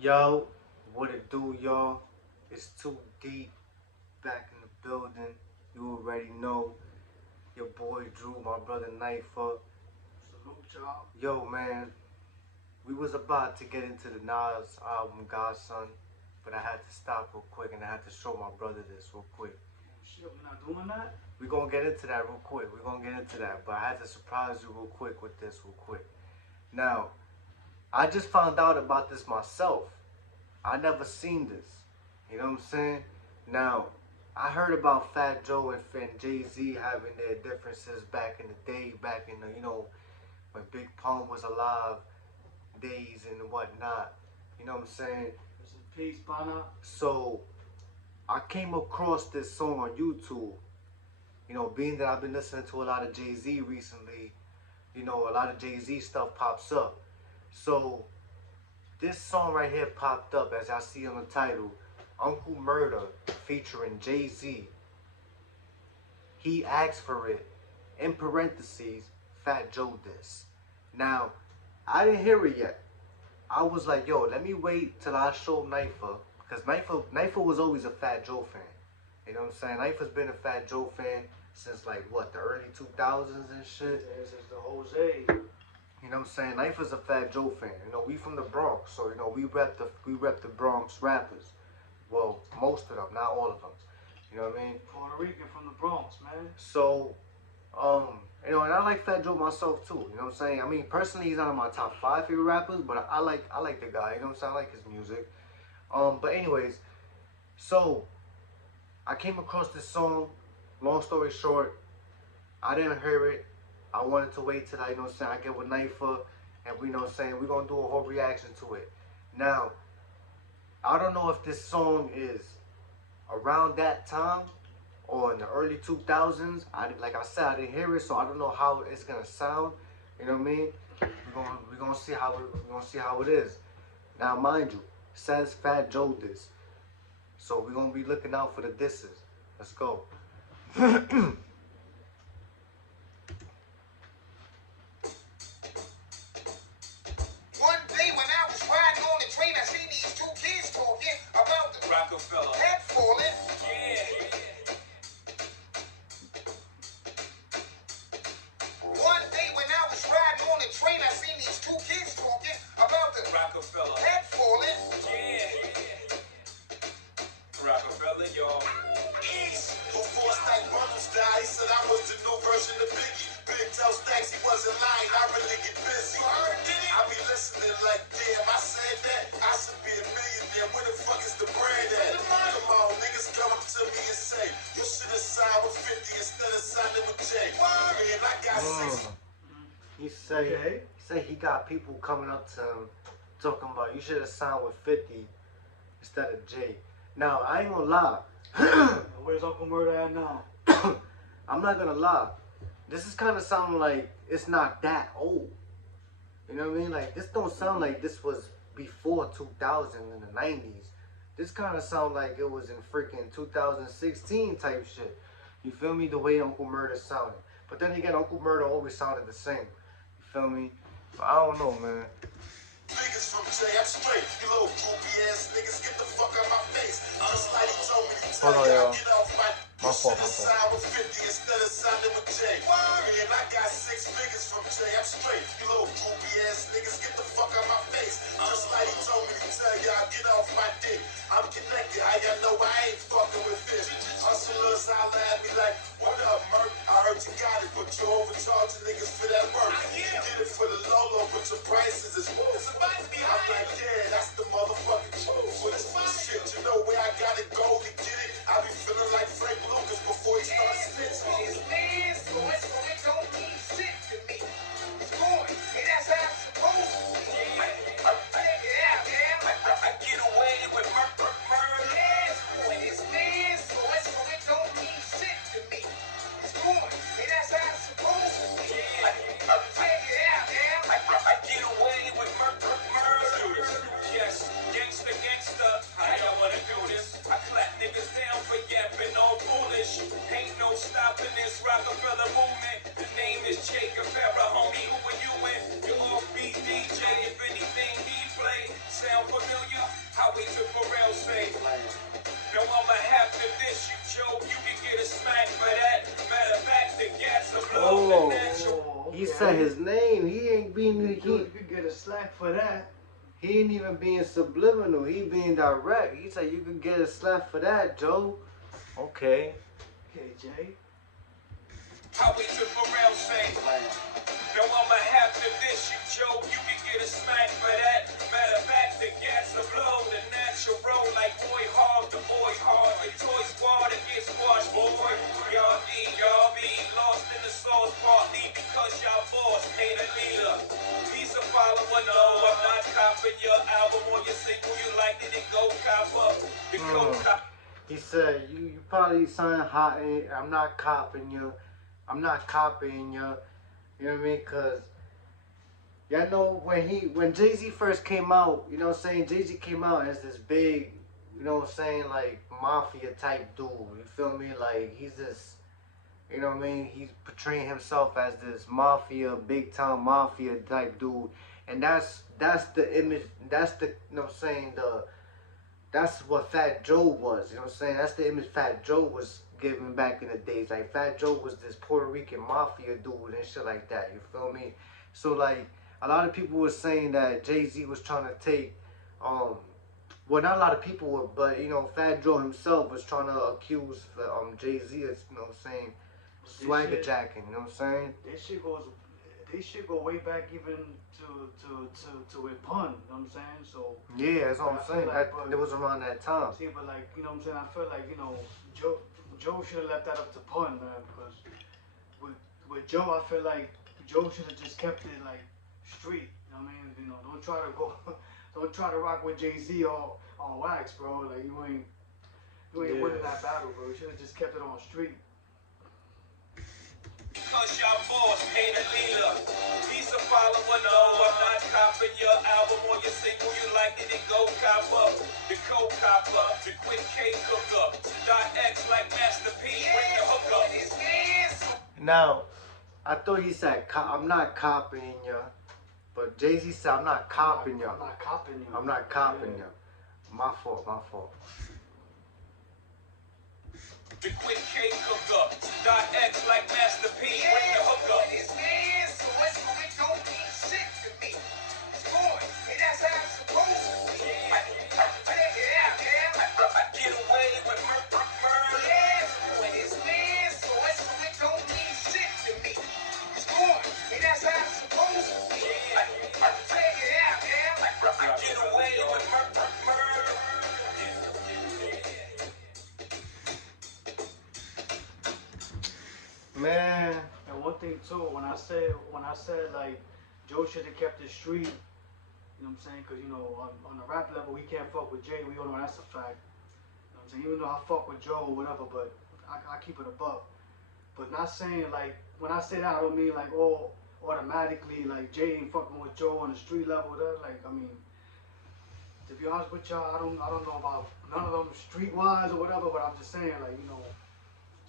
Yo, what it do, y'all? It's too deep back in the building. You already know. Your boy Drew, my brother Knifer. Salute y'all. Yo, man, we was about to get into the Nas album, Godson, but I had to stop real quick and I had to show my brother this real quick. Shit, we're not doing that? We're gonna get into that real quick. We're gonna get into that, but I had to surprise you real quick with this real quick. Now, I just found out about this myself. I never seen this. You know what I'm saying? Now, I heard about Fat Joe and Jay-Z having their differences back in the day, back in the, when Big Pun was alive, days and whatnot. You know what I'm saying? Rest in peace, Pana. So, I came across this song on YouTube. You know, being that I've been listening to a lot of Jay-Z recently, a lot of Jay-Z stuff pops up. So, this song right here popped up, as y'all see on the title, Uncle Murda featuring Jay-Z. He asked for it, in parentheses, Fat Joe diss. Now, I didn't hear it yet. I was like, yo, let me wait till I show Knifer, because Knifer was always a Fat Joe fan. You know what I'm saying? Knifer's been a Fat Joe fan since like, what, the early 2000s and shit? Yeah, since the Jose. You know what I'm saying? Knife is a Fat Joe fan. We from the Bronx, so we rep the Bronx rappers. Well, most of them, not all of them. You know what I mean? Puerto Rican from the Bronx, man. So, and I like Fat Joe myself too. You know what I'm saying? I mean, personally, he's not in my top 5 favorite rappers, but I like the guy. You know what I'm saying? I like his music. But anyways, so I came across this song. Long story short, I didn't hear it. I wanted to wait till I get with Knifer, and we're gonna do a whole reaction to it. Now, I don't know if this song is around that time or in the early 2000s. Like I said, I didn't hear it, so I don't know how it's gonna sound. You know what I mean? We're gonna see how it is. Now, mind you, it says Fat Joe diss, so we're gonna be looking out for the disses. Let's go. Head falling. Yeah. One day when I was riding on the train, I seen these 2 kids talking about the Rockefeller. Head falling. Yeah. Rockefeller, y'all. East, who forced that brothers die? He said I was the new version of Biggie. Big tell Stacks he wasn't lying. I really get busy. You heard, did he? I be listening like, damn, I said that. I should be a millionaire. Where the fuck is the brand at? Come on, niggas come up to me and say, you should have signed with 50 instead of signing with Jay. Man, I got 6. He say he got people coming up to him talking about you should have signed with 50 instead of Jay. Now, I ain't gonna lie. Where's Uncle Murda at now? I'm not gonna lie. This is kind of sounding like it's not that old. You know what I mean? Like, this don't sound like this was before 2000 in the 90s. This kind of sound like it was in freaking 2016 type shit. You feel me? The way Uncle Murda sounded. But then again, Uncle Murda always sounded the same. You feel me? But I don't know, man. Niggas from Jay, I'm straight. You little groupie ass niggas, get the fuck out my face. Just like he told me to tell y'all, get off my fault. Sign with 50 instead of signing with Jay. Man, I got 6 figures from Jay, I'm straight. You little groupie ass niggas, get the fuck out my face. Just like he told me to tell y'all, get off my dick. I'm connected, how y'all know I ain't fucking with fish. Hustlers holler at me like, what up, Murk? I heard you got it, but you overcharging niggas for that work. You did it for the Lolo, but your prices is I'm like, yeah, that's the motherfucking truth. For this shit, you know where I gotta go to get it? I be feeling like Frank Lucas before he starts snitching. It's man, so it don't mean shit to me. It's going, and that's how it's supposed to be. Check it out, man. I get away with murder. It's man, so it don't mean shit to me. It's going, and that's how it's supposed to be. sound familiar? How we took Pharrell say, no, I'ma have to dish you, Joe. You can get a smack for that. Matter of fact, the gas will blow the natural. Oh, He said his name. He ain't being You could get a slack for that. he ain't even being subliminal. He being direct. He said you could get a slap for that, Joe. Okay. Okay, Jay. How we took Pharrell say, no, I'ma have to dish you, Joe. You can get a smack for that. Matter of fact, the gas will blow the natural. Like boy hard, the boy hard. The toy squad and get squashed, boy. Y'all be lost in the sauce partly because y'all boss hate a leader. He's a follower, no, I'm not copying your album or your single. You liked it and go cop up. The co-cop. He said you probably sound hot. I'm not copying you. I'm not copying you. You know what I mean? Cause y'all know when Jay-Z first came out, you know what I'm saying? Jay-Z came out as this big, you know what I'm saying, like mafia type dude. You feel me? Like he's this, you know what I mean? He's portraying himself as this mafia, big time mafia type dude. And that's the image, that's the, you know what I'm saying, that's what Fat Joe was, you know what I'm saying? That's the image Fat Joe was giving back in the days. Like Fat Joe was this Puerto Rican mafia dude and shit like that, you feel me? So like a lot of people were saying that Jay-Z was trying to take well, not a lot of people were, but you know, Fat Joe himself was trying to accuse Jay-Z of, you know what I'm saying, swagger jacking, you know what I'm saying? This shit go way back even to with pun, you know what I'm saying? So Yeah, that's what I'm saying. like, It was around that time. see, but like, you know what I'm saying? I feel like, you know, Joe should have left that up to pun, man, because with Joe, I feel like Joe should have just kept it like street. You know what I mean? You know, don't try to rock with Jay-Z on wax, bro. Like you ain't winning that battle, bro. You should have just kept it on street. Cause y'all boss ain't a leader. He's a follower, no, I'm not copying your album or your single. You liked it and go cop up. The co-copper, the quick K cooker. .X like Master P, bring the hook up. Now, I thought he said, I'm not copying you. But Jay-Z said, I'm not copying you. I'm not copying you. I'm not copying you. My fault, my fault. The quick K cooker. .X like Master P, bring the hook up. Get away with murder. Get away with murder. Man. And one thing too, when I said like Joe should have kept it street, you know what I'm saying? Cause you know on the rap level we can't fuck with Jay. We all know that's a fact. You know what I'm saying? Even though I fuck with Joe or whatever, but I keep it above. But not saying like when I say that I don't mean like automatically like Jay ain't fucking with Joe on the street level. That like I mean, to be honest with y'all, I don't know about none of them street wise or whatever. But I'm just saying like you know.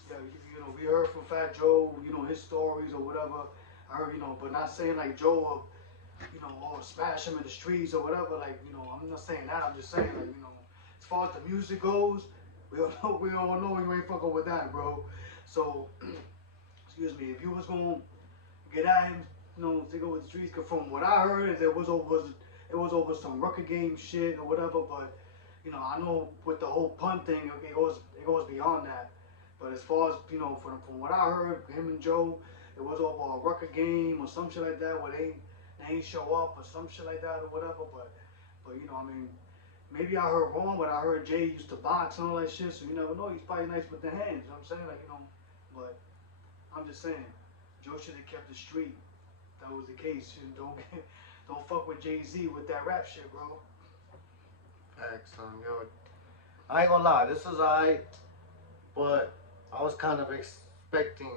Yeah, you know, we heard from Fat Joe, you know, his stories or whatever. I heard, you know, but not saying like Joe will, you know, or smash him in the streets or whatever. Like, you know, I'm not saying that. I'm just saying, like, you know, as far as the music goes, we all know you ain't fucking with that, bro. So, excuse me, if you was gonna get at him, you know, to go with the streets, cause from what I heard, it was over some record game shit or whatever. But, you know, I know with the whole pun thing, it goes beyond that. But as far as, you know, from what I heard, him and Joe, it was over a record game or some shit like that where they ain't show up or some shit like that or whatever. But you know, I mean, maybe I heard wrong, but I heard Jay used to box and all that shit, so you never know. He's probably nice with the hands, you know what I'm saying? Like, you know, but I'm just saying, Joe should have kept it street. If that was the case. You don't fuck with Jay-Z with that rap shit, bro. Excellent, yo. I ain't gonna lie, this was alright, but I was kind of expecting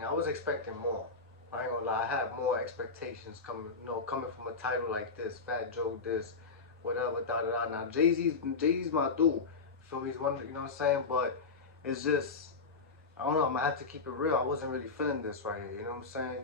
more. I ain't gonna lie, I had more expectations coming from a title like this, Fat Joe this, whatever, da da da. Now Jay-Z's my dude. Feel me? He's one, you know what I'm saying? But it's just, I don't know, I'm gonna have to keep it real. I wasn't really feeling this right here, you know what I'm saying?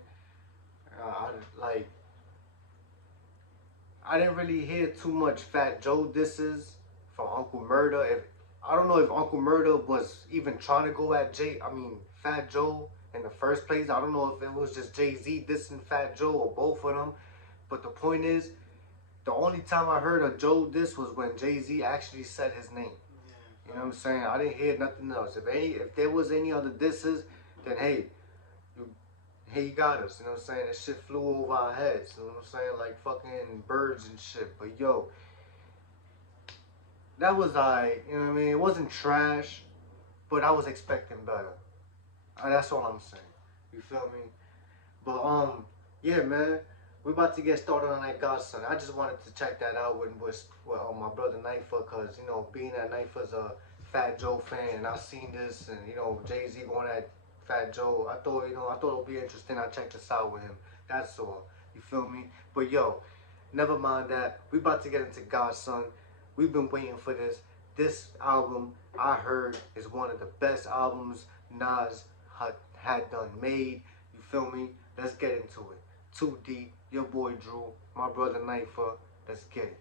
I didn't really hear too much Fat Joe disses from Uncle Murda. If I don't know if Uncle Murda was even trying to go at Fat Joe in the first place. I don't know if it was just Jay-Z dissing Fat Joe or both of them. But the point is, the only time I heard a Joe diss was when Jay-Z actually said his name. You know what I'm saying? I didn't hear nothing else. If there was any other disses, then hey, he got us. You know what I'm saying? That shit flew over our heads. You know what I'm saying? Like fucking birds and shit. But yo, that was alright. You know what I mean? It wasn't trash, but I was expecting better. That's all I'm saying. You feel me? But yeah, man. We about to get started on that Godson. I just wanted to check that out with my brother Knife'er, cause you know, being that Knife'er's a Fat Joe fan, and I seen this, and you know, Jay-Z going at Fat Joe. I thought it would be interesting. I check this out with him. That's all. You feel me? But yo, never mind that. We about to get into Godson. We've been waiting for this. This album I heard is one of the best albums Nas had done made. You feel me? Let's get into it. Too Deep, your boy Drew, my brother Knife'er. Let's get it.